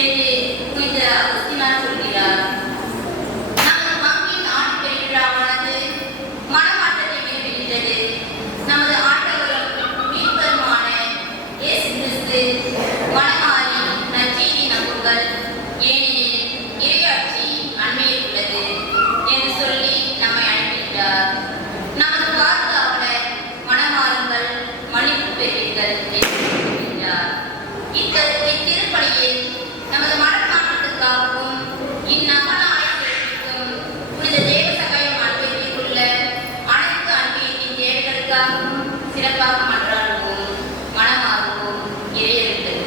என்று புனித அகஸ்தீனார் சொல்கிறார். நமது பங்கின் ஆண்டு பெருவிழாவானது மனமாற்றத்தை மேற்கொள்கிறது. நமது ஆண்டவரும் மீட்பருமான இயேசு கிறிஸ்து மனமாறி நற்செய்தி நம்புங்கள், ஏனெனில் இறையாட்சி அண்மையில் உள்ளது என்று சொல்லி நம்மை அழைக்கின்றார். நமது பாதுகாவலர் மனமாறுங்கள், மன்னிப்பு பெறுவீர்கள் என்று சொல்கின்றார். இத்திருப்பலியில் நமது மனமாற்றத்துக்காகவும் இந்நமன ஆய்வுக்கும் புனித தேவ சகாயம் அன்பையில் உள்ள அனைத்து அன்பியத்தின் தேவைகளுக்காகவும் சிறப்பாக மன்றாடுவோம், மனமாகுவோம், இறையறிந்தோம்.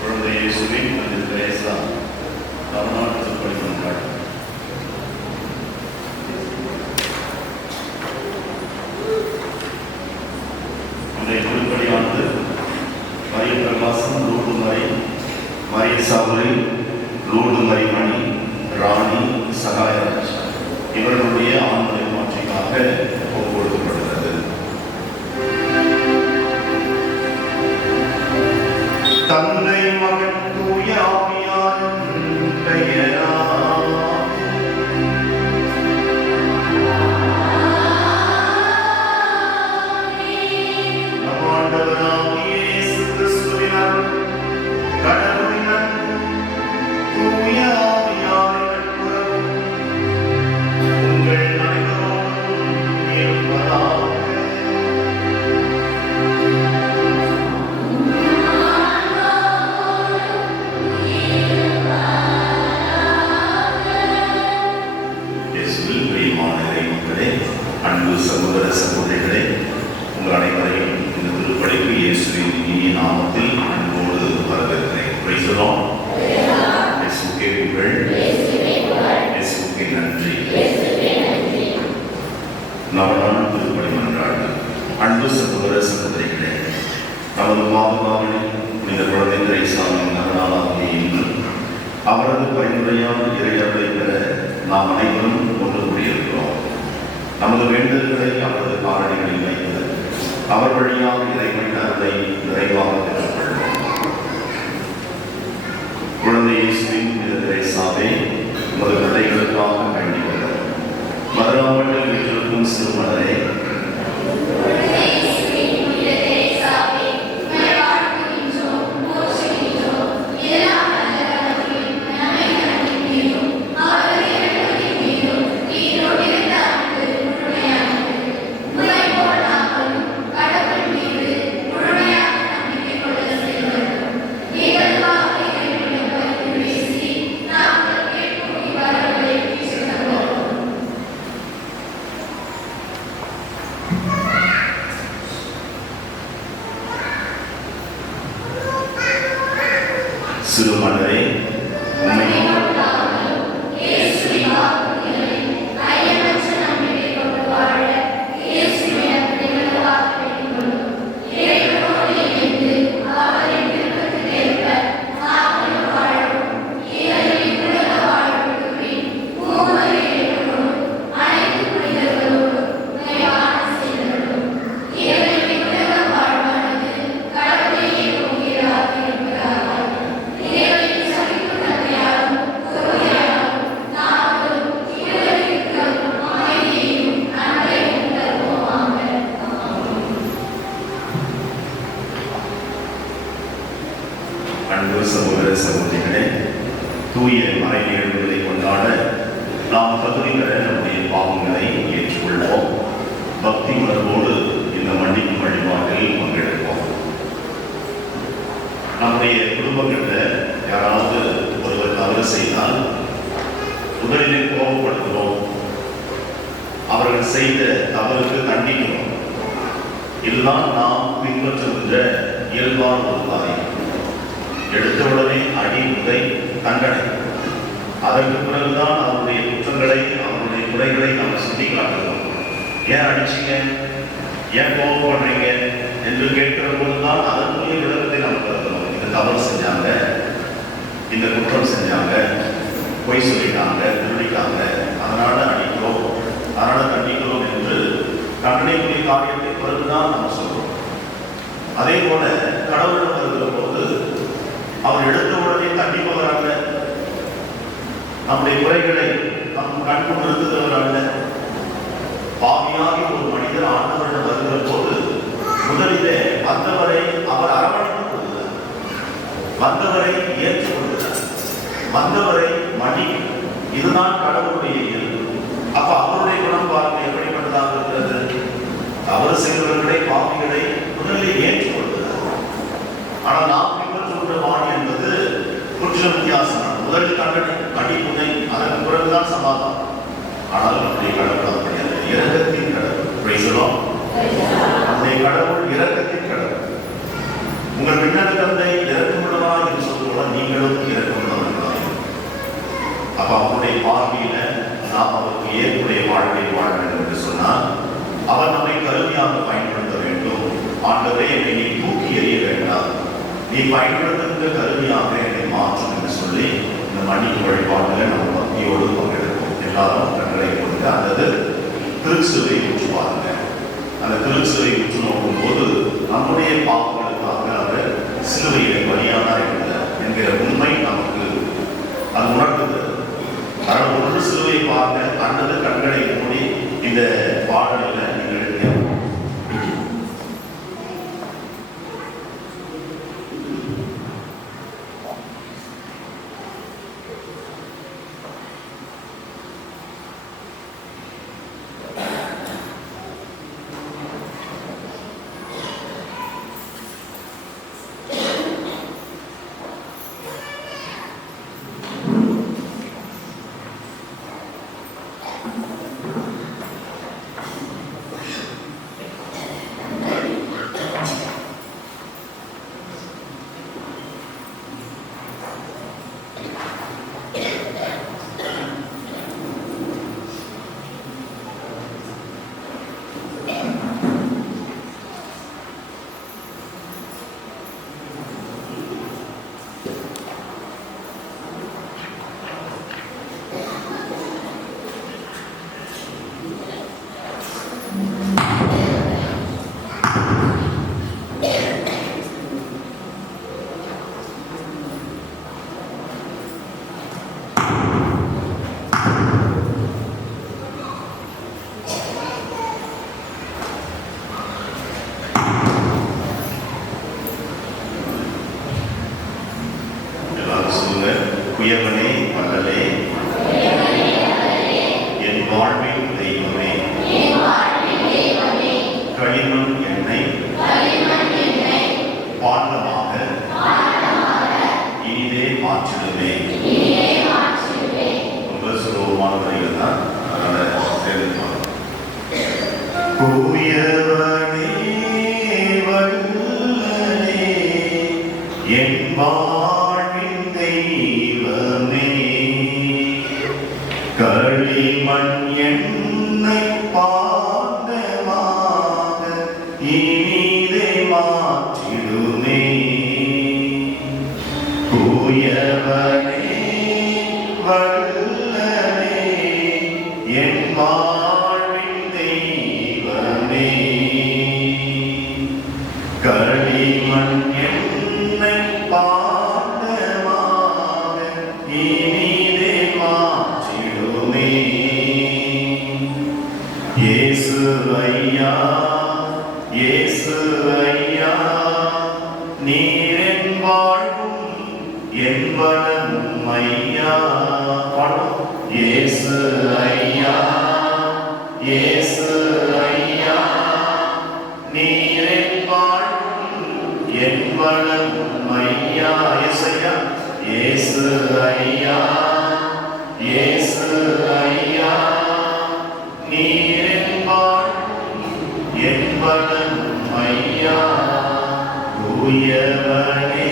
குழந்தை இயேசுவின் அந்த திரேசா தமிழ்நாட்டு திருப்பலிமன்றாள். அந்த திருப்பலியானது மரிய பிரகாசம், லூர்து மறை, மரிய சாவரி, லூர்து மரிமணி, ராணி, சகாயராஜ் இவர்களுடைய ஆன்மீக மாற்றிக்காக ஒப்புக்கொடுக்கப்படுகிறது. தந்தை மகன் தூய ஆவியாரின் பெயரால் நம் ஆண்டவராகிய இயேசு கிறிஸ்துவின் அருளும் கடவுளின் அன்பும் தூய ஆவியாரின் நட்புறவும் உங்கள் அனைவரோடும் இருப்பதாக. அன்பு சகோதர சகோதரிகளே, உங்கள் அனைவரையும் இந்த திருப்பலிக்கு இயேசுவின் இனிய நாமத்தில் அன்போடு வரவேற்கிறேன். பிரைசலோன். இயேசுவுக்கே புகழ், இயேசுவுக்கே நன்றி. நவநாள் திருப்பலி மன்றாடு. அன்பு சகோதர சகோதரிகளே, நமது பாதுகாவலில் புனித குழந்தை திரேசாவின் நவநாளாகிய இன்று அவரது பரிந்துரையான இறையருளை பெற நாம் அனைவரும் ஒன்று கூடியிருக்கிறோம். நமது வேண்டுதல்களை அவரது காரணிகளில் வைத்து அவர் வழியாக இறைவன் அருளை நிறைவாக பெற்றுக்கொள்வோம். குழந்தை இயேசுவின் புனித திரேசாவே, உமது பிள்ளைகளுக்காக வேண்டிக்கொள்ள மதுராமட்டில் வீட்டிற்கும் சிறுமலரே, சிறுமலரே, உம்மை அன்பு சகோதர சகோதரிகளே, தூய மறை நிகழ்வுகளை கொண்டாட நாம் தகுதி பெற நம்முடைய பாவங்களை ஏற்றுக்கொள்வோம். பக்தி உணர்வோடு இந்த மன்னிப்பு வழிபாட்டில் பங்கெடுப்போம். நம்முடைய குடும்பங்களில் யாராவது ஒருவர் தவறு செய்தால் முதலில் கோபப்படுத்துகிறோம், அவர்கள் செய்த தவறுக்கு தண்டிக்கிறோம். இதுதான் நாம் பின்பற்றுகின்ற இயல்பான ஒரு காரியம். எடுத்தவுடனே அடி, உதை, தண்டனை. அதற்கு பிறகுதான் அவருடைய குற்றங்களை, அவருடைய குறைகளை நாம் சுட்டி காட்டுகிறோம். ஏன் அடிச்சீங்க, ஏன் கோபப்படுறீங்க என்று கேட்கிற போதுதான் அதற்குரிய விளக்கத்தை நாம் கருதுகிறோம். இந்த தவறு செஞ்சாங்க, இந்த குற்றம் செஞ்சாங்க, பொய் சொல்லிட்டாங்க, திருடிட்டாங்க, அதனால அடிக்கிறோம், அதனால தண்டிக்கிறோம் என்று தண்டனைக்குரிய காரியத்தை பிறகுதான் நம்ம சொல்றோம். அதே போல கடவுள் வருகிற போது அவர் எடுத்த உடனே தண்டிப்பவர் அல்ல, நம்முடைய குறைகளை நம் கண்கு நிறுத்துகிறவர் அல்ல. பாவியாகி ஒரு மனிதர் ஆண்டவரிடம் வருகிற போது முதலிலே வந்தவரை அவர் அரவணைத்துக் கொள்கிறார், வந்தவரை ஏற்றுக் கொள்கிறார், வந்தவரை மன்னிக்கும். இதுதான் கடவுளுடைய இயல்பு. அப்ப அவருடைய குணம் பார்க்க எப்படிப்பட்டதாக இருக்கிறது? அவர் செய்தவர்களை பாவிகளை முதலில் ஏற்றுக் கொள்கிறார். ஆனால் நாம் பின்பற்றுகிற வாணி என்பது முற்றிலும் வித்தியாசம். முதலில் தண்டனை, கண்டிப்புனை, அதற்கு பிறகுதான் சமாதானம். ஆனால் நம்முடைய கடவுள் அப்படியே இரக்கத்தின் கடவுள். நம்முடைய கடவுள் இரக்கத்தின் கடவுள். உங்கள் விண்ணக தந்தை இரக்கமுள்ளவா என்று சொல்லுவோம், நீங்களும் இரக்கமுள்ளவர்களாக. அப்ப அவருடைய பார்வையில நாம் அவருக்கு ஏற்புடைய வாழ்க்கை வாழ வேண்டும் என்று சொன்னால் அவர் நம்மை கருவியாக பயன்படுத்த வேண்டும். ஆண்டவரே, என்னை நீ தூக்கி எறிய வேண்டாம், நீ பயன்படுத்துகிற கருவியாக என்னை மாற்றும் என்று சொல்லி இந்த மன்னிப்பு வழிபாடுகளை நம்ம பக்தியோடு பங்கெடுப்போம். எல்லாரும் கண்களை கொடுத்து அல்லது திருச்சிலுவை உற்று பாருங்க. அந்த திருச்சிலுவை உற்று நோக்கும் போது நம்முடைய பாவங்களுக்காக அவர் சிலுவையிலே பலியானார் என்கிற உண்மை நமக்கு அது உணர்த்துகிறது. அதனால் ஒன்று சிலுவை பார்க்க அல்லது கண்களை மூடி இந்த பாடலில் நீங்கள் குயவனே வல்லலே, என் வாழ்வின் தெய்வமே, களிமண் என்னை பாண்டமாக இனிதே மாற்றிடுமே. ரொம்ப சுலபமான வரிகள் தான், அதனால தெரிவிப்பாங்க. குயவனே வல்லலே, என் வாழ்வின் தெய்வமே, களிமண் என்னை பாண்டமாக இனிதே மாற்றிடுமே. குயவனே வல்லலே, என் வாழ்வின் தெய்வமே, களிமண் என்னை பாண்டமாக இனிதே மாற்றிடுமே. இயேசு ஐயா, இயேசு ஐயா, நீர் என் வாழ்வும் என் வளமும் ஐயா. இயேசு ஐயா, இயேசு ஐயா, நீர் என் வாழ்வும் என் வளமும் ஐயா. இயேசையா, இயேசு ஐயா, இயேசு ஐயா, நீர் என் வாழ்வும் என் வளமும் ஐயா. குயவனே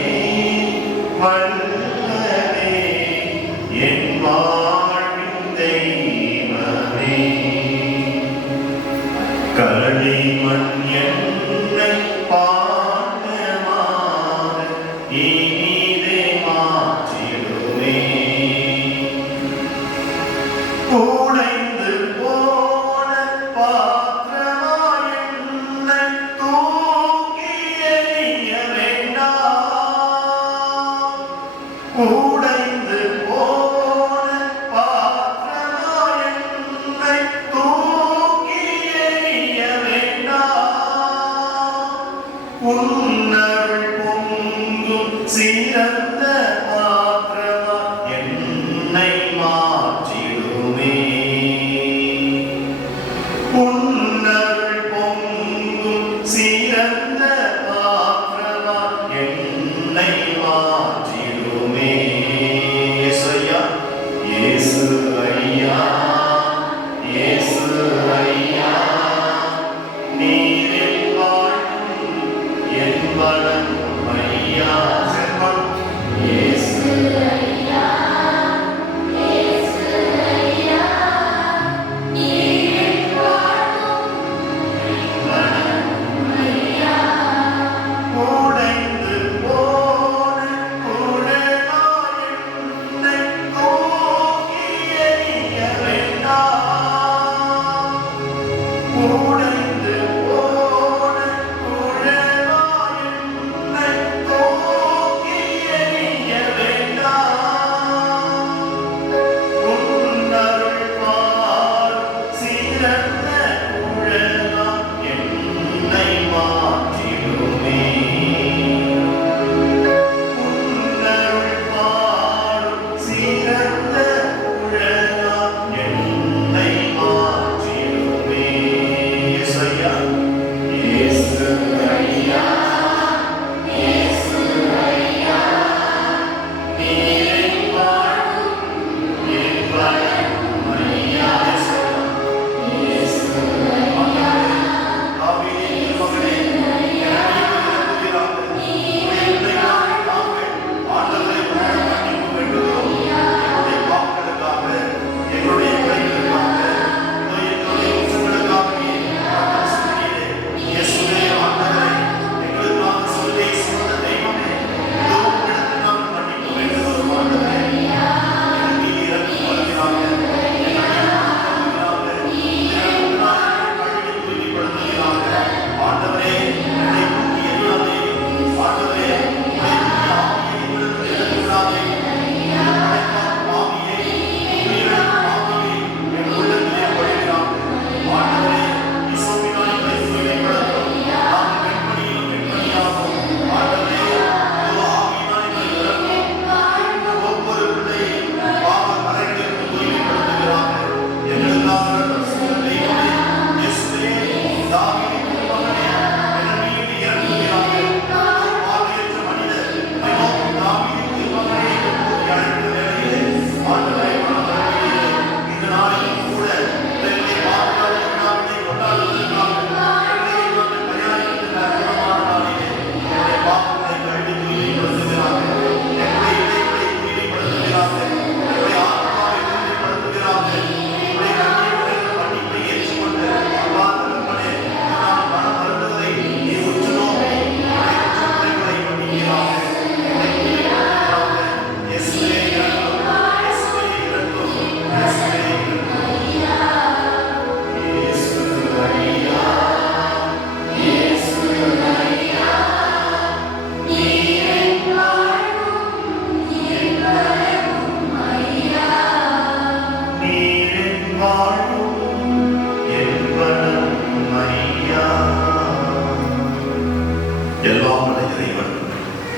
வல்லலே, என் வாழ்வின் தெய்வமே, களிமண் என்னை பாண்டமாக இனிதே மாற்றிடுமே.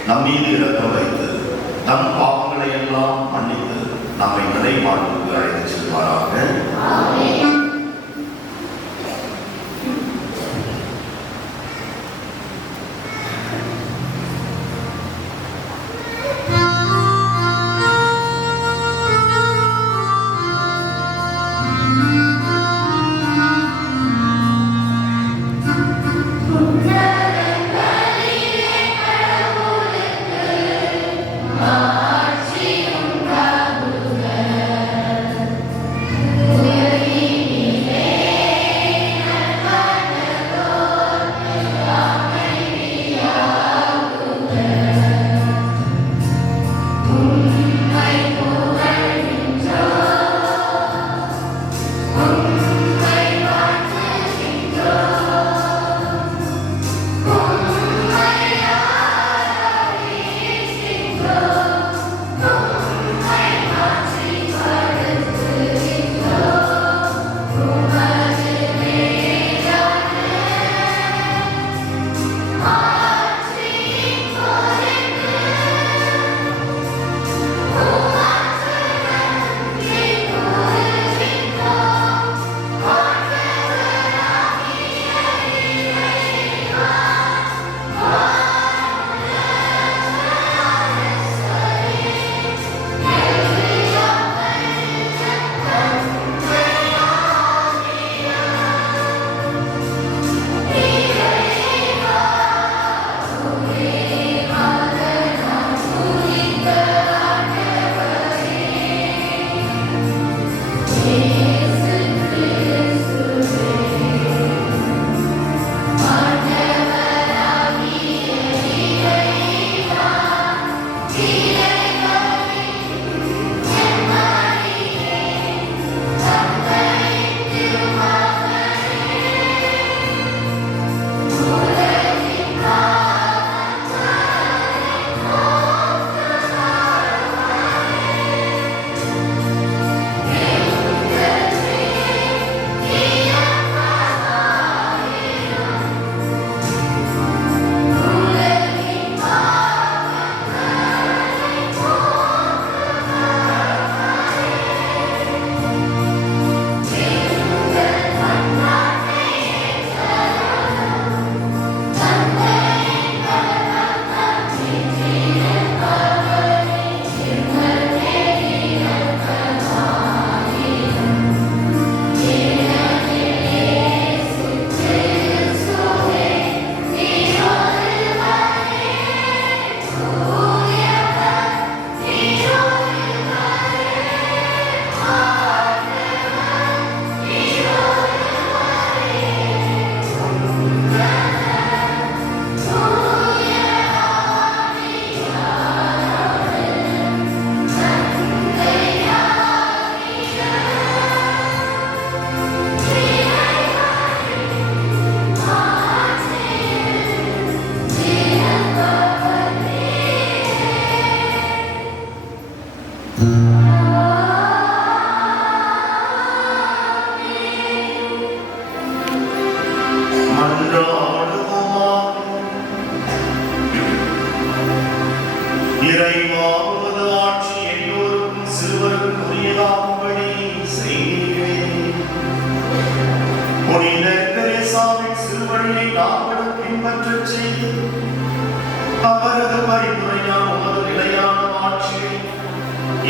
நம் மீது இரக்கம் வைத்து நம் பாவங்களை எல்லாம் மன்னித்து நம்மை நிலை வாழ்வுக்கு அழைத்து செல்வாராக.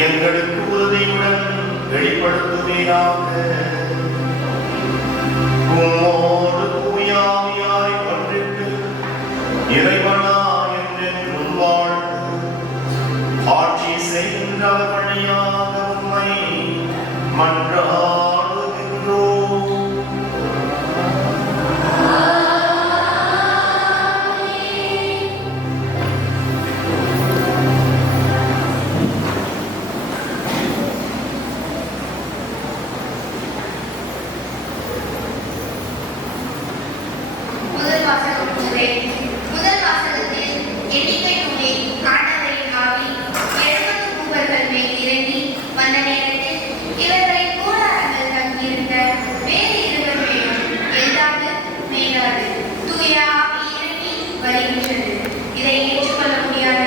எங்களுக்கு உறுதியுடன் வெளிப்படுத்துவீராக. உம்மோடு தூயாவியாரை கொண்டிட்டு இறைவனா என்றென்றும் வாழ்ந்து ஆட்சி செய்கின்றவர் வழியாக உம்மை மன்றாடுகின்றோம். முதல் வாசகத்தில் எண்ணிக்கை நூலை ஆண்டவரின் ஆவி 70 மூப்பர்கள் மேல் இறங்கி வந்த நேரத்தில் இவர்களின் கூடாரங்கள் தங்கியிருந்த வேறு 2 பேரும் எல்தாது மேலாது தூய ஆவி இறங்கி வருகின்றது. இதை ஏற்றுக்கொள்ள முடியாத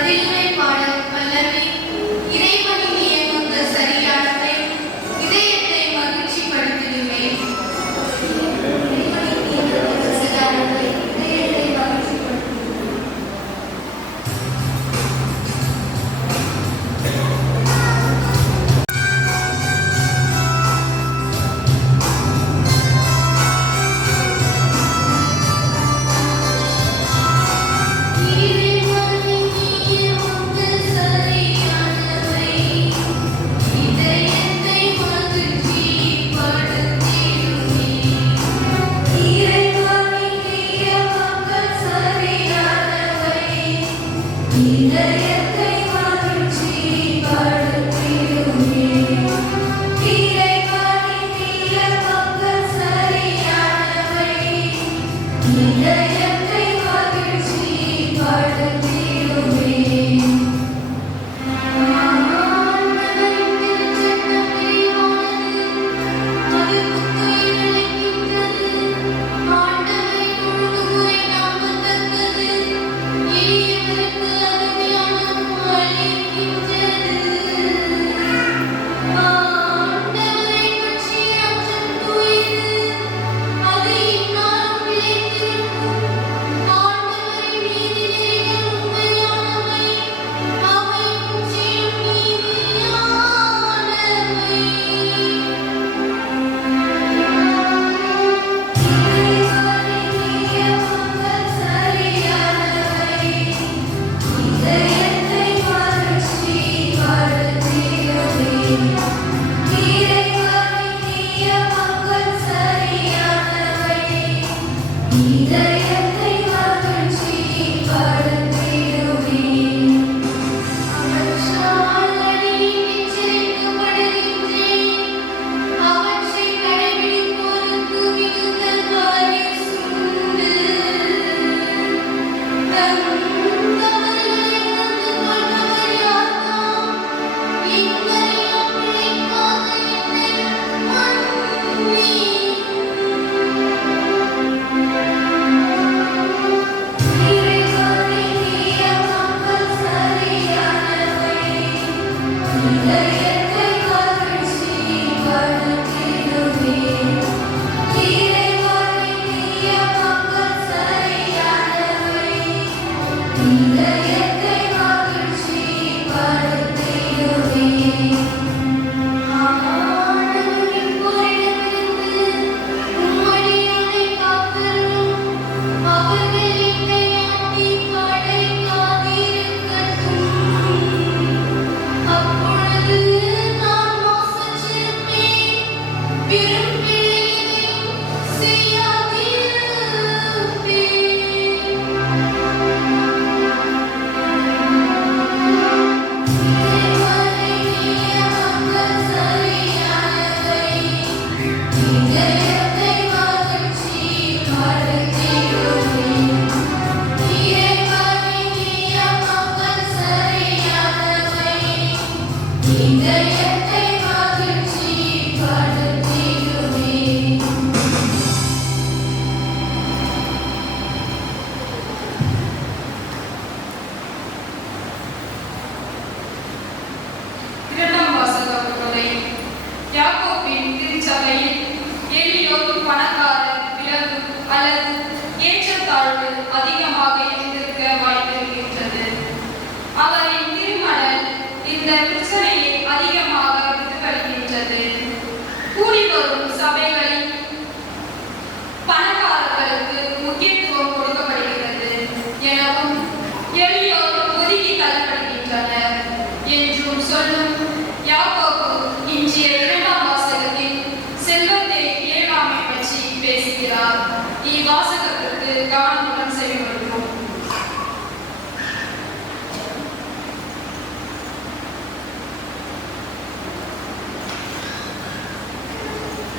பதிலுரை பாடல் பல்லவி. இறைவனின் நியமங்கள் சரியானவை, இதயத்தை மகிழ்ச்சிப்படுத்திடுமே.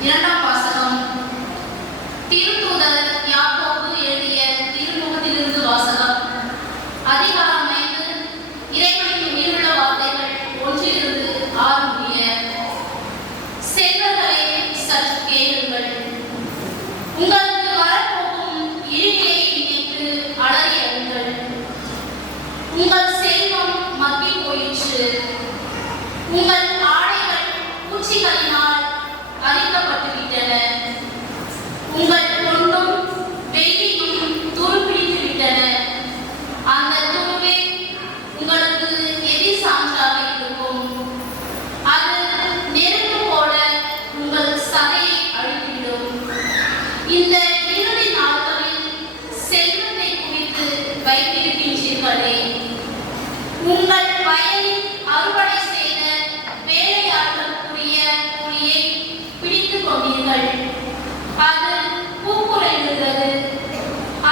இரண்டாம் வாசகம். திருத்தூதர் யாக்கோபு எழுதிய திருமுகத்திலிருந்து வாசகம். அதிகாரம் 5. இறைவனின் உயிருள்ள வார்த்தைகள் 1-6 முடிய. செல்வர்களே, சற்று கேளுங்கள். உங்களுக்கு வரப்போகும் இழிநிலையை நினைத்து அலறியுங்கள். உங்கள் செல்வம் உங்கள் ஆடைகள் பூச்சிகளினால் அரிக்கப்பட்டுவிட்டன. உங்கள் பொன்னும் வெள்ளியும் துருப்பிடித்து விட்டன. அந்த துருவே உங்களுக்கு எதிர் சான்றாக இருக்கும். அது நெருப்பு போல உங்கள் சதையை அழித்துவிடும். இந்த இறுதி நாட்களில் செல்வத்தை குவித்து வைத்திருக்கின்றீர்களே, உங்கள் வயலில் அறுவடை செய்த வேலையாட்களுக்குரிய கூலியை பிடித்துக் கொண்டீர்கள். அது கூக்குரலிடுகிறது.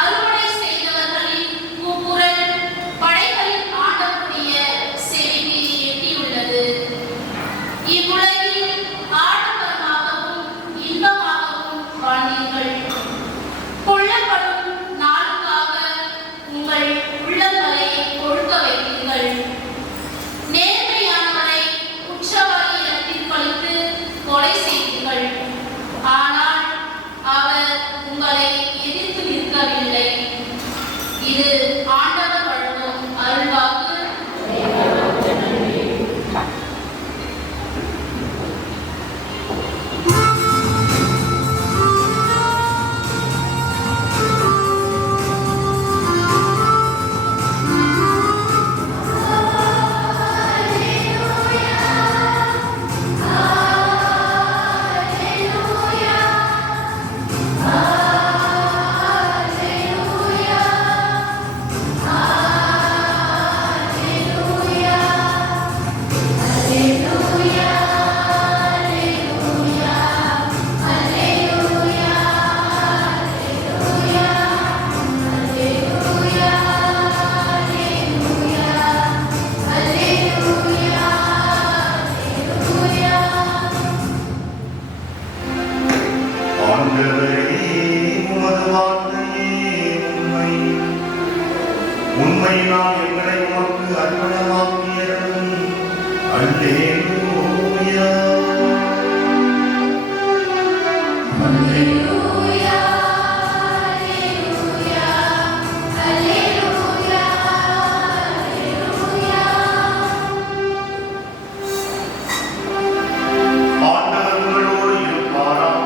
அறுவடை செய்தவர்களின் கூக்குரல் படைகளின் ஆண்டவருடைய செவிக்கு எட்டியுள்ளது. இவ்வுலகில் ஆடம்பரமாகவும் இன்பமாகவும் வாழ்ந்தீர்கள். கொல்லப்படும் நாளுக்காக உங்கள் உள்ளங்களை கொழுக்க வைத்தீர்கள். நேர்மையானவரை குற்றவாளியிடம் தீர்ப்பளித்து கொலை செய்தீர்கள். ஆனால் அவர் உங்களை எதிர்த்து நிற்கவில்லை. இது ஆண்டவர் வழங்கும் அருள்வாக்கு. உண்மையினால் எங்களை உமக்கு அர்ப்பணமாக்கியதும் அல்லேலூயா. ஆண்டவர் உங்களோடு இருப்பாராக.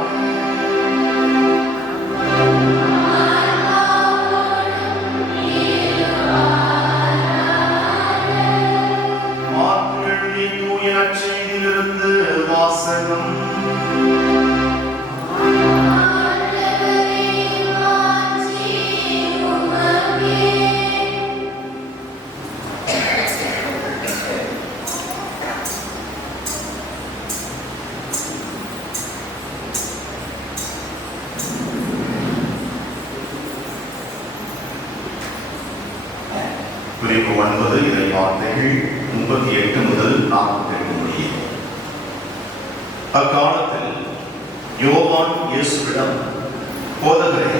நற்செய்தியிலிருந்து வாசகம். குறிப்பு 9 இறை வார்த்தைகள் 38 முதல் 48 முடிய. அக்காலத்தில் யோவான் இயேசுவிடம், போதகரே,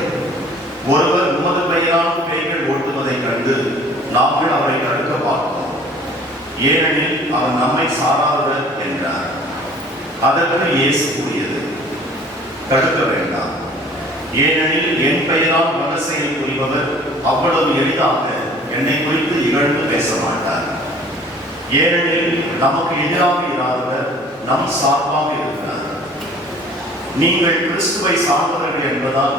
ஒருவர் உமது பெயரால் பேய்கள் ஓட்டுவதைக் கண்டு நாங்கள் அவரை தடுக்க பார்த்தோம். ஏனெனில் அவர் நம்மை சாராதவர் என்றார். அதற்கு இயேசு கூறியது, தடுக்க வேண்டாம். ஏனெனில் என் பெயரால் வல்லசெயல் புரிபவர் அவ்வளவு எளிதாக என்னை குறித்து இகழ்ந்து பேச மாட்டார். ஏனெனில் நமக்கு எதிராக இராதவர் நம் சார்பாக இருக்கிறார். நீங்கள் கிறிஸ்துவை சார்ந்தவர்கள் என்பதால்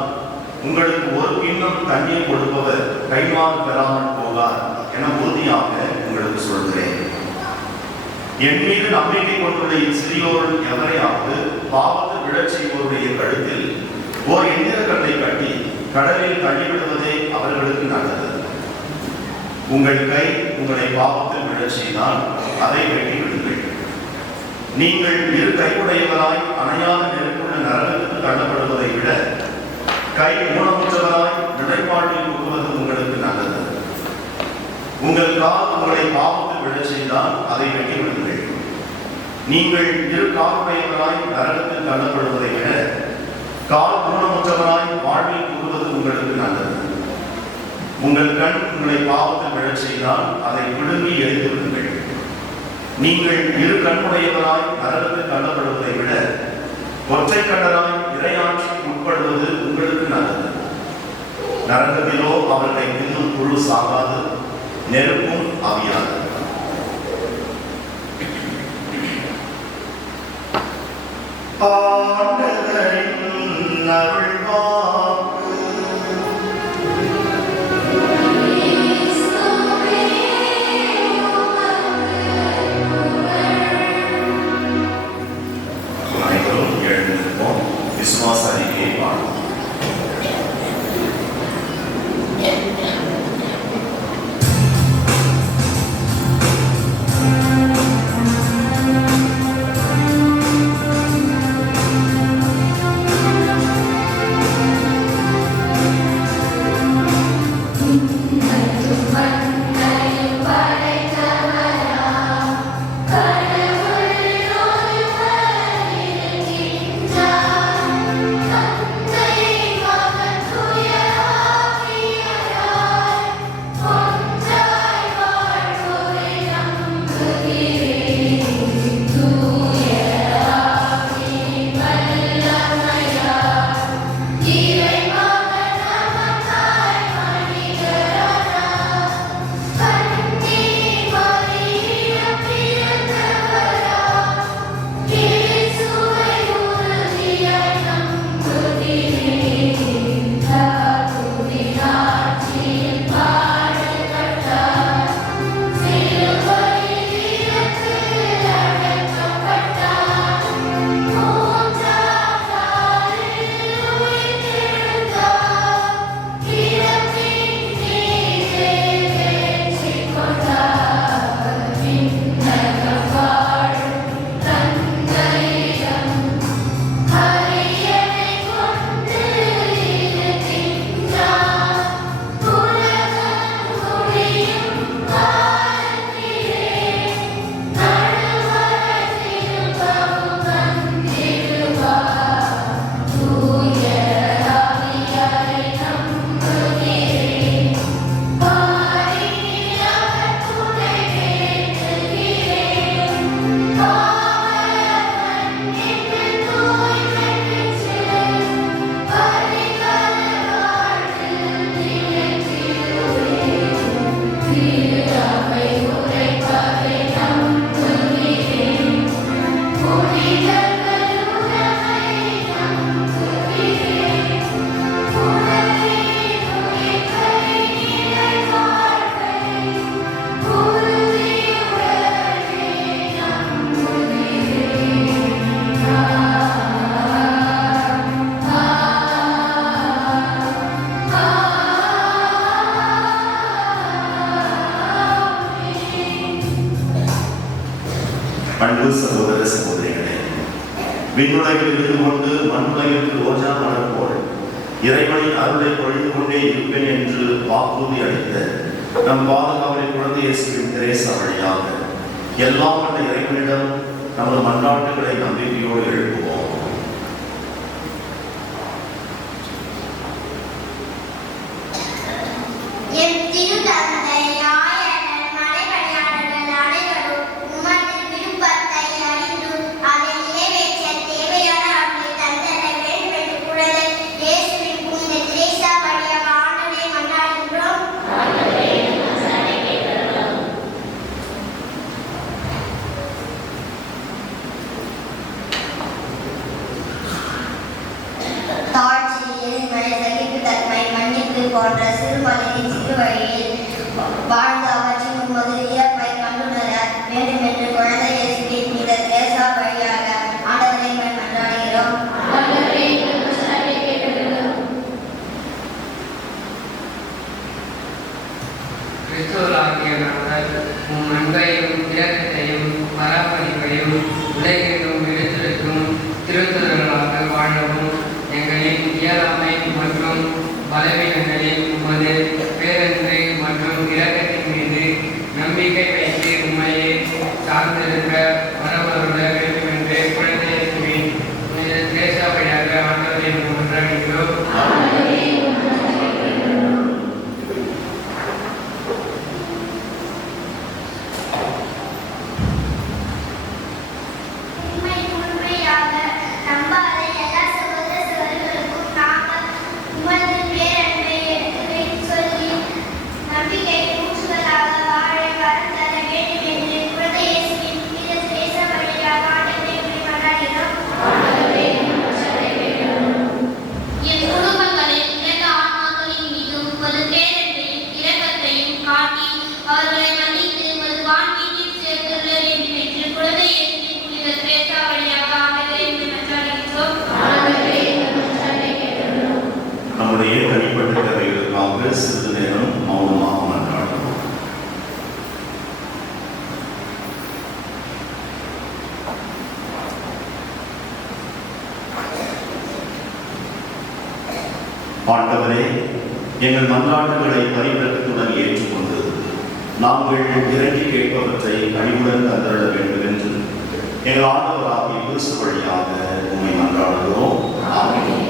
உங்களுக்கு ஒரு கிண்ணம் தண்ணீர் கொடுப்பவர் கைமாறு பெறாமல் போவார் என உறுதியாக உங்களுக்கு சொல்கிறேன். என் மீது நம்பிக்கை கொண்டுள்ள சிறியோருள் எவரையாவது பாவத்தில் விழச் செய்வோருடைய கழுத்தில் ஓர் எந்திர கட்டை கட்டி கடலில் தள்ளிவிடுவதே அவர்களுக்கு நல்லது. உங்கள் கை உங்களை பாவத்தில் விழச் செய்தால் அதை வெட்டி விடுங்கள். நீங்கள் இரு கையுடையவராய் அணையாத நெருப்புள்ள நரகத்துக்கு தள்ளப்படுவதை விட கை ஊனமுற்றவராய் நிலைப்பாட்டில் புகுவது உங்களுக்கு நல்லது. உங்கள் கால் உங்களை பாவத்தில் விழச் செய்தால் அதை வெட்டி விடுங்கள். நீங்கள் இரு காலுடையவராய் நரகத்தில் தள்ளப்படுவதை விட கால் ஊனமுற்றவராய் வாழ்வில் புகுவது உங்களுக்கு நல்லது. உங்கள் கண் உங்களை பாவத்தில் விழச் செய்தால் அதை பிடுங்கி எரிந்து விடுங்கள். நீங்கள் இரு கண்ணுடையவராய் நரகத்தில் தள்ளப்படுவதை விட ஒற்றை கண்ணராய் இறையாட்சி உட்படுவது உங்களுக்கு நல்லது. நரகத்திலோ அவர்களை இன்னும் புழு சாகாது, நெருப்பும் அவியாது. ஆண்டவரின் அருள்வாக்கு. அனைவரும் எழுந்திருப்போம். விசுவாச அறிக்கையை பாடுவோம். அன்பு சகோதர சகோதரிகளே, விண்ணுலகில் இருந்து கொண்டு மண்ணுலகிற்கு ரோஜா மலர் போல் இறைவனின் அருளை பொழிந்து கொண்டே இருப்பேன் என்று வாக்குறுதி அளித்த நம் பாதுகாவலின் குழந்தை இயேசுவின் தெரேசா வழியாக எல்லாம் வல்ல இறைவனிடம் நமது மன்றாட்டுகளை நம்பிக்கையோடு எழுப்புவோம். என் திருத்தந்தை ஆயர்கள் மறைபணியாளர்கள் அனைவரும் உமது விருப்பத்தை அறிந்து அதை நிறைவேற்ற தேவையான அவர்களை தந்தர வேண்டும் என்று குழந்தை இயேசுவின் புனித திரேசா வழியாக ஆண்டவரை மன்றாடுகிறோம். தாழ்ச்சி, எளிமை, சகிப்புத்தன்மை, மன்னிப்பு போன்ற சிறுமலையின் சிறுவழியில் வாழ்ந்து அவற்றின் உமது இறப்பை கண்டுணர வேண்டும் என்று குழந்தை இயேசுவின் புனித திரேசா வழியாக ஆண்டவரை மன்றாடுகிறோம். கிறிஸ்துவராகிய நாங்கள் உம் அன்பையும் இரக்கத்தையும் பராமரிப்பையும் உலகெங்கும் எடுத்துரைக்கும் திருத்துதர்களாக வாழவும் எங்களின் இயலாமை மற்றும் பலவீனங்களில் உமது பேரன்பை மற்றும் இரக்கத்தின் ஆண்டவரே, எங்கள் மன்றாட்டுகளை பரிவிரக்கத்துடன் ஏற்றுக்கொண்டு நாங்கள் இறங்கி கேட்பவற்றை கனிவுடன் தந்தருள வேண்டும் என்று எங்கள் ஆண்டவராகிய கிறிஸ்து வழியாக உம்மை மன்றாடுகிறோம். ஆமென்.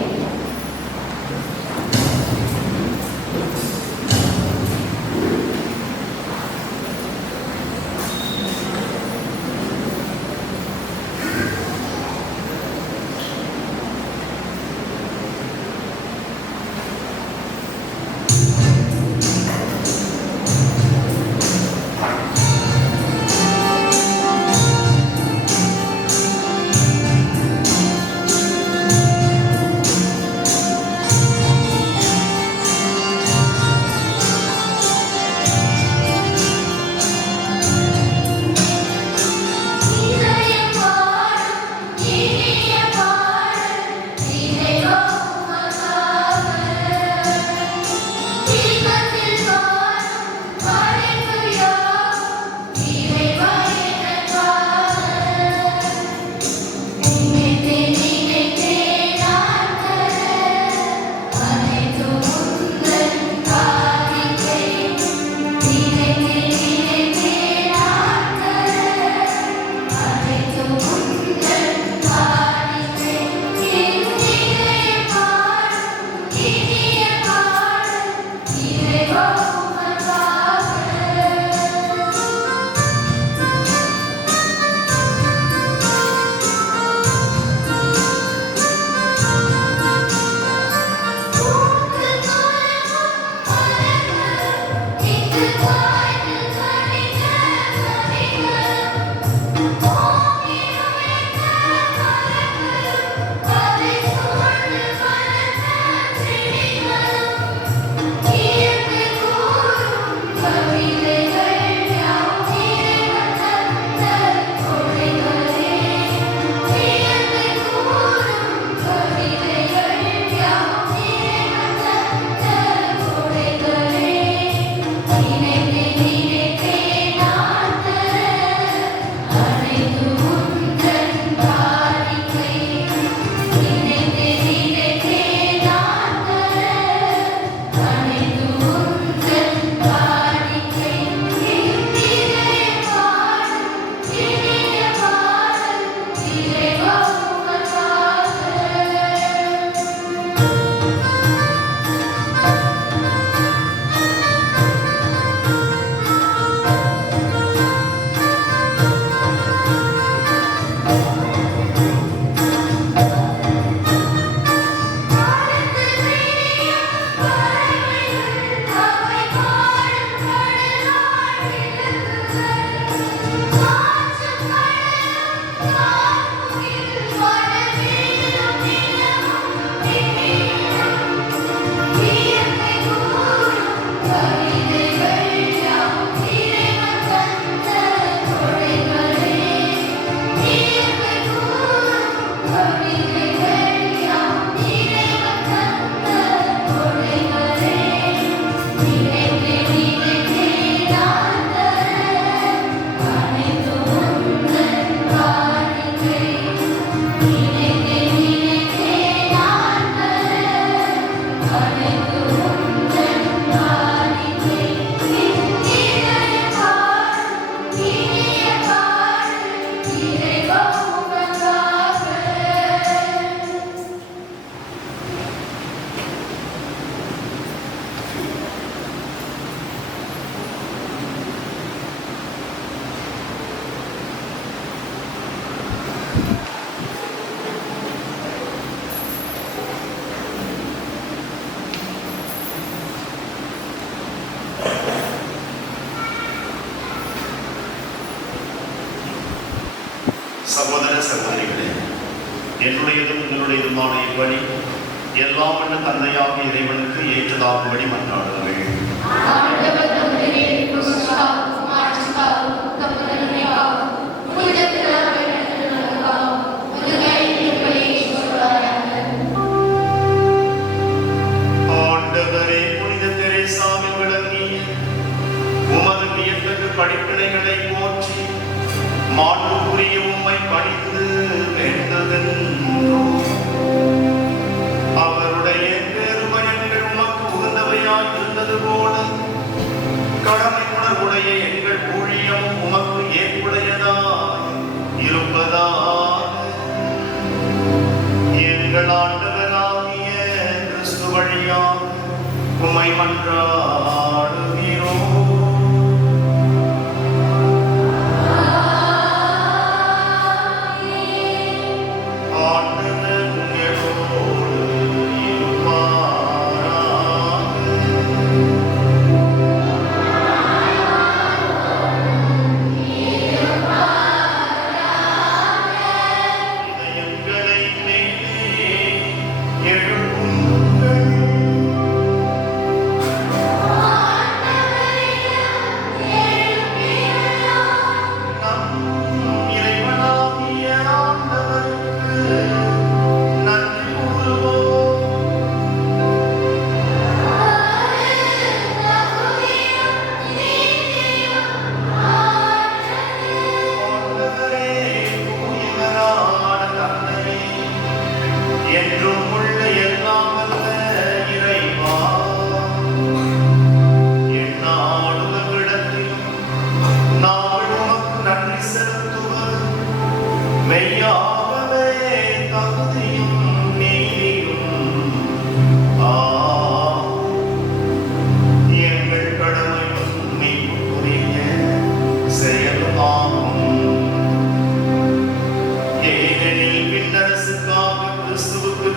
சகோதர சகோதரிகளே, என்னுடையதும் உங்களுடையதுமான இப்பணி எல்லாம் வல்ல தந்தையாக இறைவனுக்கு ஏற்றதாகும்படி மன்றாடுங்கள். ஆண்டவரே, புனித தெரேசாவில் விளங்கிய உமது வியத்தகு படிப்பினைகளை போற்றி மாண்புக்குரிய உம்மை பணிந்து வேண்டுகின்றோம். அவருடைய பெருமையங்கள் கடமை உணர்வுடைய எங்கள் ஊழியம் உமக்கு ஏற்புடையதாய் இருப்பதாக எங்கள் ஆண்டவராகிய கிறிஸ்து வழியாக உம்மை மன்றாடுகிறோம்.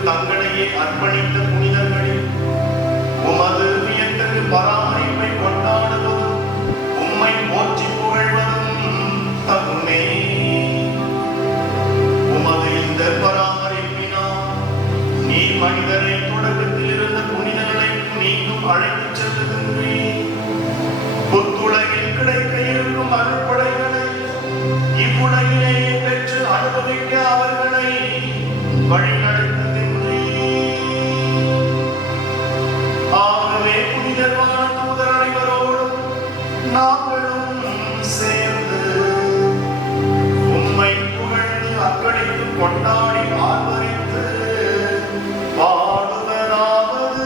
தங்களையே அர்ப்பணித்த புனிதர்களில் உமது வியத்தகு பராமரிப்பை கொண்டாடுவதும் உம்மை போற்றி புகழ்வதும் தகுமே. உமது இந்த பராமரிப்பினால் நீ மனிதரை தொடக்கத்தில் இருந்த புனிதர்களை நீங்கும் அழைத்துச் செல்லுகின்றீர். புத்துலகில் கிடைக்க இருக்கும் அருட்படைகளை இவ்வுலகிலேயே பெற்று அனுபவிக்க அவர்களை வழிநடத்துகின்றீர். ஆகவே புனிதர்வான தூதர் அனைவரோடும் நாங்களும் சேர்ந்து உம்மை புகழ்ந்து அக்களித்து கொண்டாடி ஆர்வரித்து பாடுவதாவது.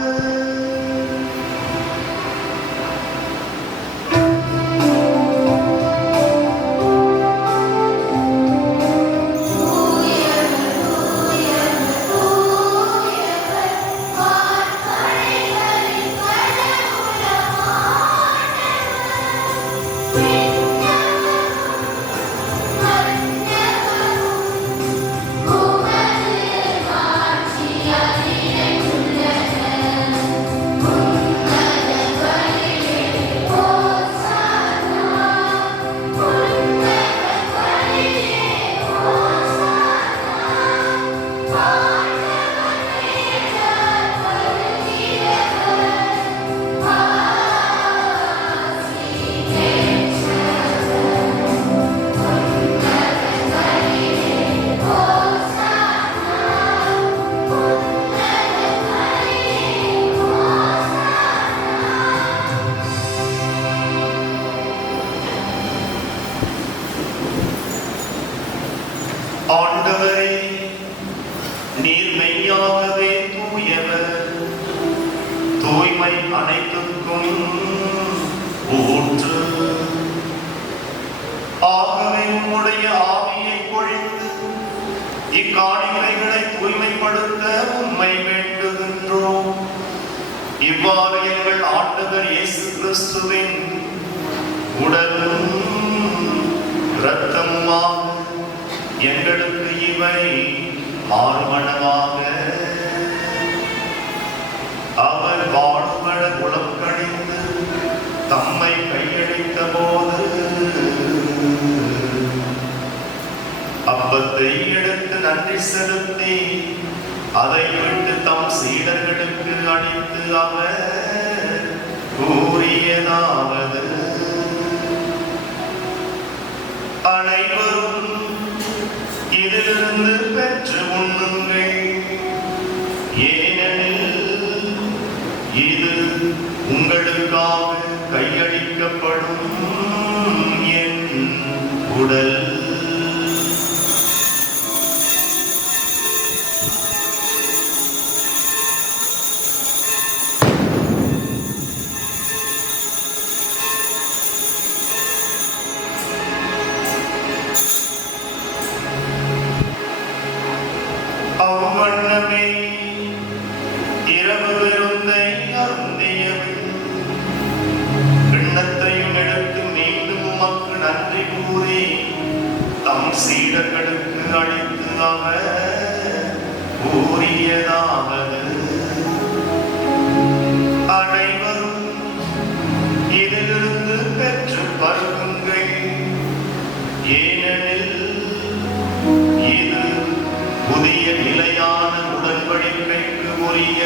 ஆண்டவரே, நீர் மெய்யாகவே தூயவர், தூய்மை அனைத்துக்கும் ஊற்று. ஆகவே உம்முடைய ஆவியை பொழிந்து இக்காணிக்கைகளை தூய்மைப்படுத்த உம்மை வேண்டுகின்றோம். இவ்வாறு எங்கள் ஆண்டவர் இயேசு கிறிஸ்துவின் உடலும் இரத்தமுமாக எங்களுக்கு இவை மாறுமணமாக அவர் வாழ்வட குலம் கழிந்து தம்மை கையளித்த போது அப்பத்தை எடுத்து நன்றி செலுத்தி அதை விட்டு தம் சீடர்களுக்கு அளித்து அவர் கூறியதாவது: அனைவரும் இதிலிருந்து பெற்று உண்ணுங்கள், ஏனெனில் இது உங்களுக்காக கையளிக்கப்படும் என் உடல். அவ்வண்ணமே இரவு விருந்தை அருந்தியவர் கிண்ணத்தையும் எடுத்து மீண்டும் உமக்கு நன்றி கூறி தம் சீடர்களுக்கு அளித்து அவர் கூறியதாவது: அனைவரும் இதிலிருந்து பெற்று பருகுங்கள், ஏனெனில் இது புதிய நிலையான உடன்படிக்கைக்கு உரிய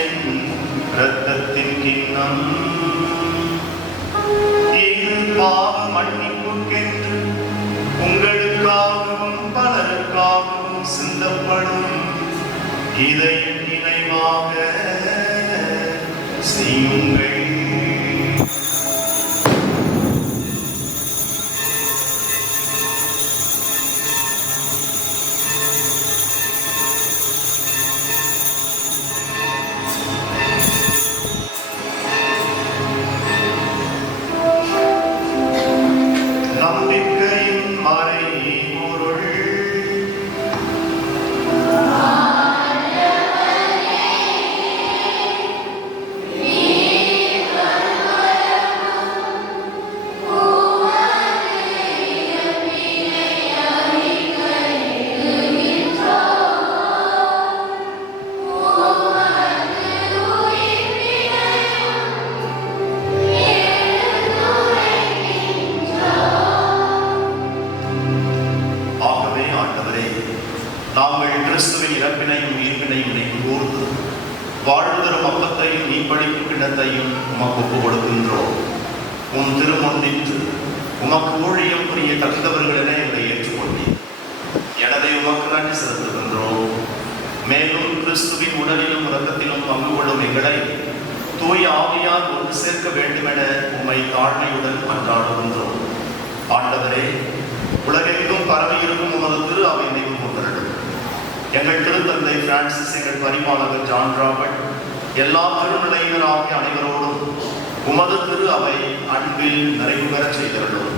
என் இரத்தத்தின் கிண்ணம். இது பாவ மன்னிப்புக்கென்று உங்களுக்காகவும் பலருக்காகவும் சிந்தப்படும். இதை நினைவாக செய்யுங்கள். நம்பிக்கையின் மறைபொருள். ஆகவே ஆண்டவரே, நாங்கள் கிறிஸ்துவின் இறப்பினையும் உயிர்ப்பினையும் நினைவுகூர்ந்து வாழ்வு தரும் அப்பத்தையும் மீன்பளிக்கும் கிண்ணத்தையும் உமக்கு ஒப்புக் கொடுக்கின்றோம். உம் திருமுன் நின்று உமக்கு ஊழியம் புரிய தகுந்தவர்களென எங்களை ஏற்றுக்கொண்டீர். எனவே உமக்கு நன்றி செலுத்துகின்றோம். மேலும் கிறிஸ்துவின் உடலிலும் இரத்தத்திலும் பங்கு கொள்ளும் எங்களை தூய ஆவியால் ஒன்று சேர்க்க வேண்டுமென உம்மை தாழ்மையுடன் மன்றாடுகின்றோம். ஆண்டவரே, உலகெங்கும் பரவி இருக்கும் உமது திரு அவை நினைவு கொண்டிருக்கும். எங்கள் திருத்தந்தை பிரான்சிஸ், எங்கள் பரிபாலகர் ஜான் ராபர்ட், எல்லா திருநிலையினர் ஆகிய அனைவரோடும் உமது திரு அவை அன்பில் நிறைவு பெறச் செய்திருக்கும்.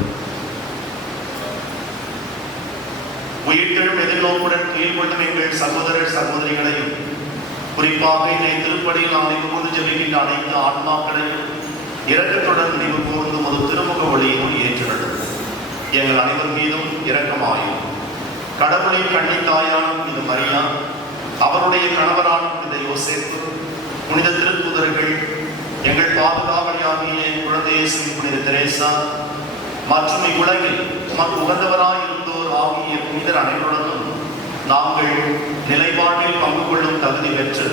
உயிர்த்தெழும் எதிர்நோக்குடன் கீழ்கொள்ளும் எங்கள் சகோதரர் சகோதரிகளையும், குறிப்பாக இதை திருப்படியில் நாம் நினைவு ஜெபிக்கின்ற அனைத்து ஆன்மாக்களையும் இரக்கத்துடன் நினைவு கூர்ந்து உமது திருமுக ஒளியிலும் ஏற்றிருக்கும். எங்கள் அனைவர் மீதும் இரக்கமாயும். கடவுளின் கன்னித்தாயான புனித மரியா, அவருடைய கணவரான புனித யோசேப்பு, புனித திருத்தூதர்கள், எங்கள் பாதுகாவலியாகிய குழந்தை இயேசுவின் புனித தெரேசா மற்றும் இவ்வுலகில் உமக்கு உகந்தவராயிருந்தோர் ஆகிய புனிதர் அனைவருடனும் நாங்கள் நிலைப்பாட்டில் பங்கு கொள்ளும் தகுதி பெற்று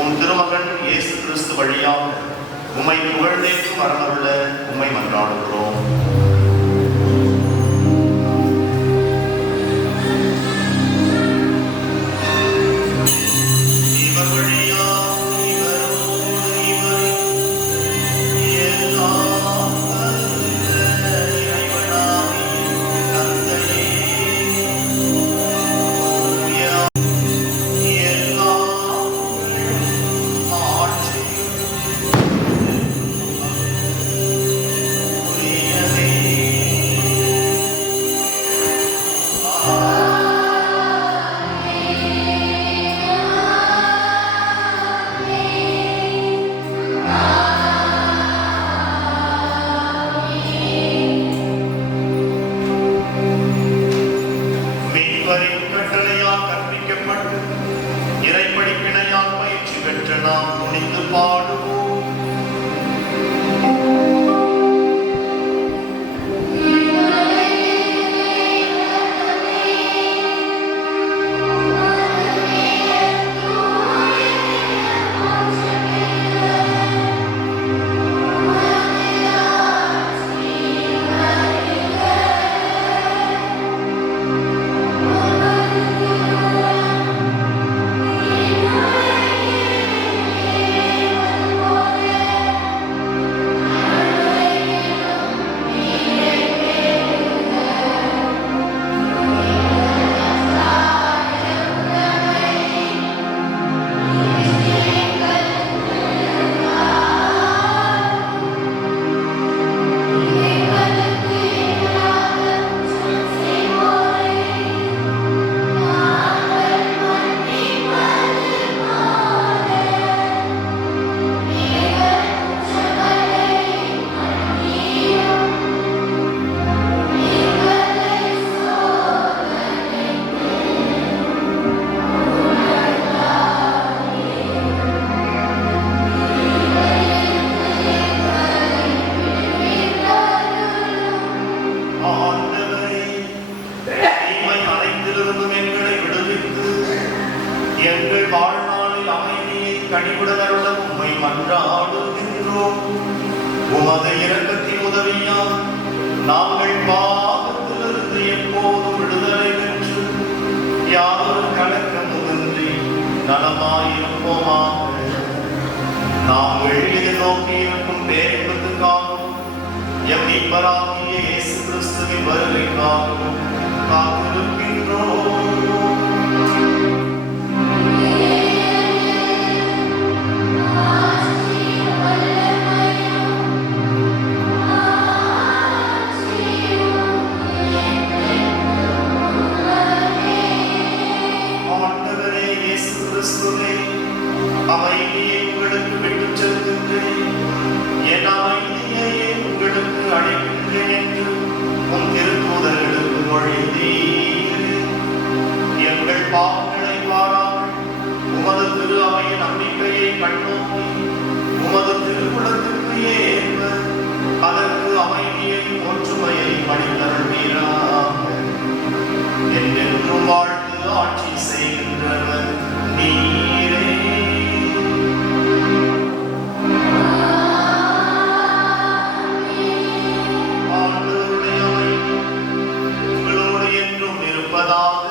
உம் திருமகன் இயேசு கிறிஸ்து வழியாக உம்மை புகழ்ந்தேற்று வரவுள்ள உம்மை மன்றாடுகிறோம். Yeah. ஆண்டவரே, தீமை அனைத்திலிருந்தும் எங்களை விடுவித்து எங்கள் வாழ்நாளில் அமைதியை கனிவுடன் அருள உம்மை மன்றாடுகின்றோம். உமது இரக்கத்தின் உதவியால் நாங்கள் பாவத்திலிருந்து எப்போதும் விடுதலை பெற்று யாரும் கலக்கமுமின்றி நலமாயிருப்போமாக. நாங்கள் எதிர்நோக்கி இருக்கும் பேரின்பத்துக்காகவும் எம் மீட்பராகிய இயேசு கிறிஸ்துவின் வருகைக்காகவும் காத்திருக்கின்றோம். ஆண்டவரே இயேசு கிறிஸ்துவே, அமைதியை உங்களுக்கு விட்டுச் செல்கின்றேன், என் அமைதியையே உங்களுக்கு அளிக்கின்றேன் என்று உம் திருத்தூதர்களுக்கு மொழிந்தீரே. எங்கள் பாவங்களை பாராமல் உமது திரு அவையின் நம்பிக்கையை கண்ணோக்கி உமது திருக்குலத்திற்கு ஏற்ப அதற்கு அமைதியை ஒற்றுமையை அளித்தருள்வீராக. என்றென்றும் வாழ்ந்து ஆட்சி செய்கின்றவர் நீரே. ஆண்டவருடைய அமைதி உங்களோடு என்றும் இருப்பதாக.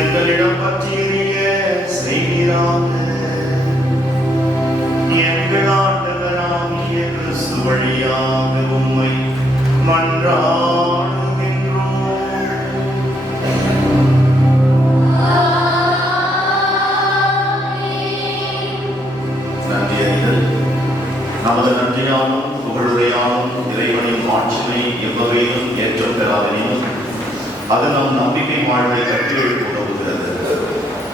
எங்களிடம் பற்றிய செய்கிறாங்க. எங்கள் ஆண்டவராகிய கிறிஸ்து வழியாக உம்மை மன்றாடுகின்றோம். நன்றியறிதல். நமது நன்றியாலும் புகழுரையாலும் இறைவனின் மாட்சிமை எவ்வகையிலும் ஏற்றம் பெறாதெனினும் அது நம் நம்பிக்கை வாழ்வை கட்டியெழுப்ப உதவுகிறது.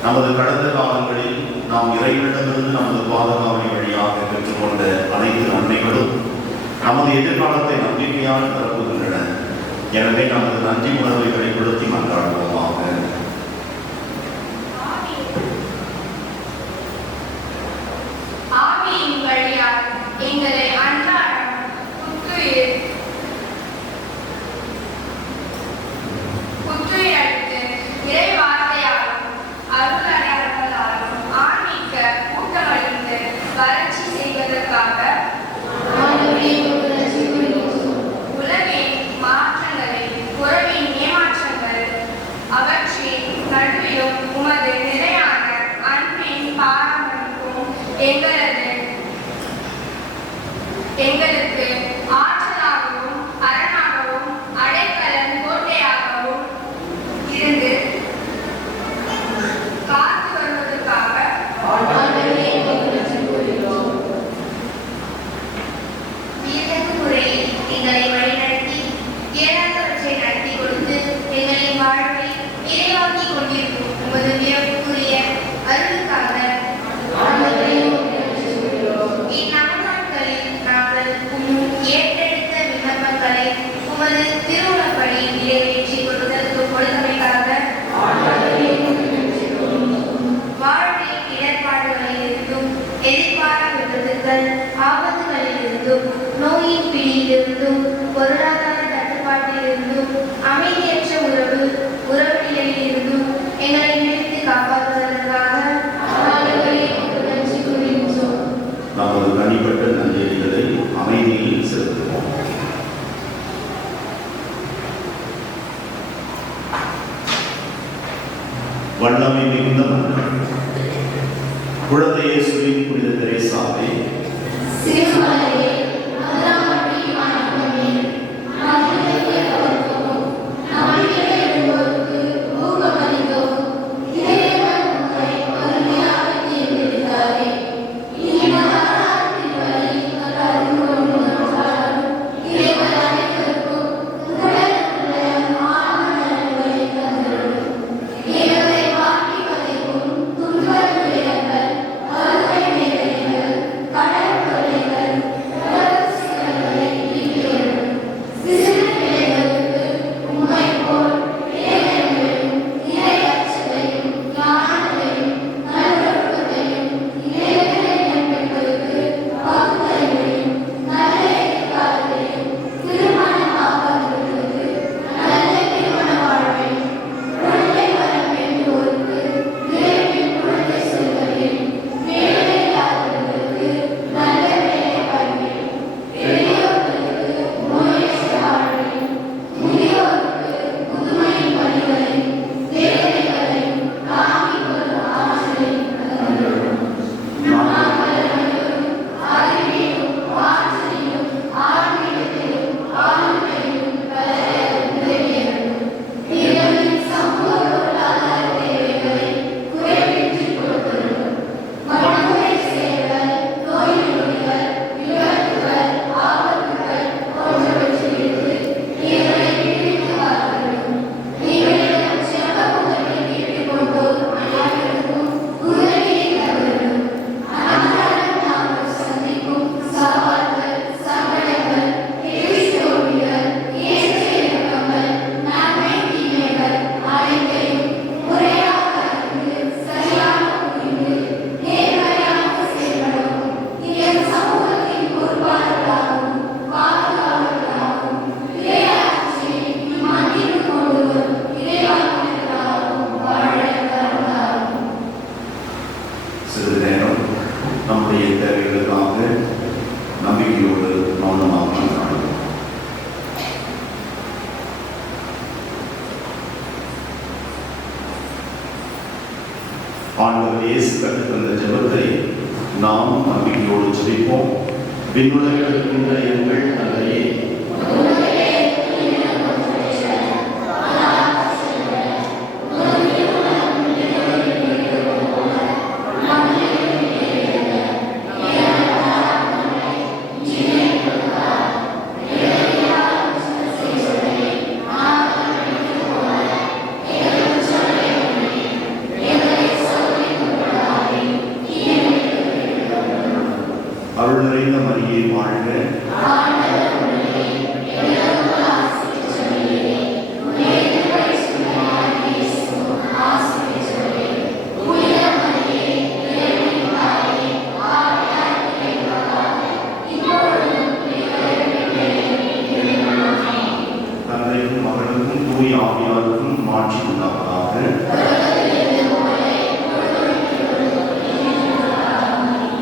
நமது கடந்த காலங்களில் நாம் இறைவனிடமிருந்து நமது பாதுகாவலை வழியாக பெற்றுக்கொண்ட அனைத்து நன்மைகளும் நமது எதிர்காலத்தை நம்பிக்கையால் நிரப்புகின்றன. எனவே நமது நன்றி உணர்வை வெளிப்படுத்தி மன்றாடுவோமாக. ஆவியின் வழியாக எங்களை அன்றாடம் புத்துயிரளித்து இறை வார்த்தையாலும் அருள் அடையாளங்களாலும் ஆன்மீக ஊட்டமளித்து வளர்ச்சி செய்வதற்காக உலகின் மாற்றங்களை, உறவின் ஏமாற்றங்கள் அவற்றின் நடுவிலும் உமது நிலையான அன்பின் பாரம்பரிக்கும் எங்களுக்கு ஆற்றலாகவும் அரணாகவும் அடைக்கலம் கோட்டையாகவும் இருந்து காத்து வருவதற்காக வியத்தகு முறையில் எங்களை வழிநடத்தி ஏழாந்தவற்றை நடத்தி கொடுத்து எங்களின் வாழ்வை நிறைவாக்கி கொண்டிருக்கும் உமது வியப்புக்குரிய அருளுக்காக இந்நாட்களில் நாங்கள் ஏற்றெடுத்த விண்ணப்பங்களை உமது திருவுளப்படி நிறைவேற்றி கொடுத்தமைக்காக வாழ்வின் இடர்பாடுகளிலிருந்தும் எதிர்பாரா விபத்துகள் ஆபத்துகளிலிருந்தும் நோயின் பிடியிலிருந்தும் பொருளாதார தட்டுப்பாட்டிலிருந்தும் அமைதியற்ற உறவுகளிலிருந்தும் எங்களை நினைத்து காப்பாற்றுவதற்காக நமது தனிப்பட்ட நன்றிகளை அமைதியில் செலுத்துவோம். வல்லமை மிகுந்த மன்றம். குழந்தை இயேசுவின் புனித தெரேசாவே, இந்த ஜெபத்தை நாம் நம்பிக்கையோடு ஜெபிப்போம். விண்ணுலகில் இருக்கின்ற எங்கள் தந்தையே, அருள் நிறைந்த மரியே வாழ்க. தந்தைக்கும் மகனுக்கும் தூய ஆவியாருக்கும் மாட்சி உண்டாவதாக.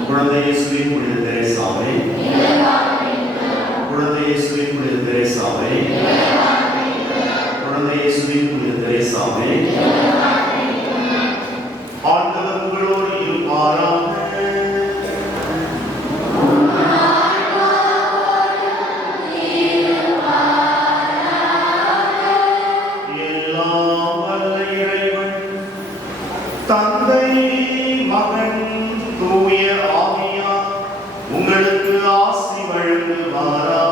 குழந்தை இயேசுவின் புனித தெரேசாவே, குழந்தை இயேசுவின் புனித தெரேசாவே, குழந்தை இயேசுவின் புனித தெரேசாவே, ஆண்டவர் உங்களோடு இருப்பாராக. எல்லாம் வல்ல இறைவன் தந்தை, மகன், தூய ஆவியார் உங்களுக்கு ஆசி வழங்குவாரா.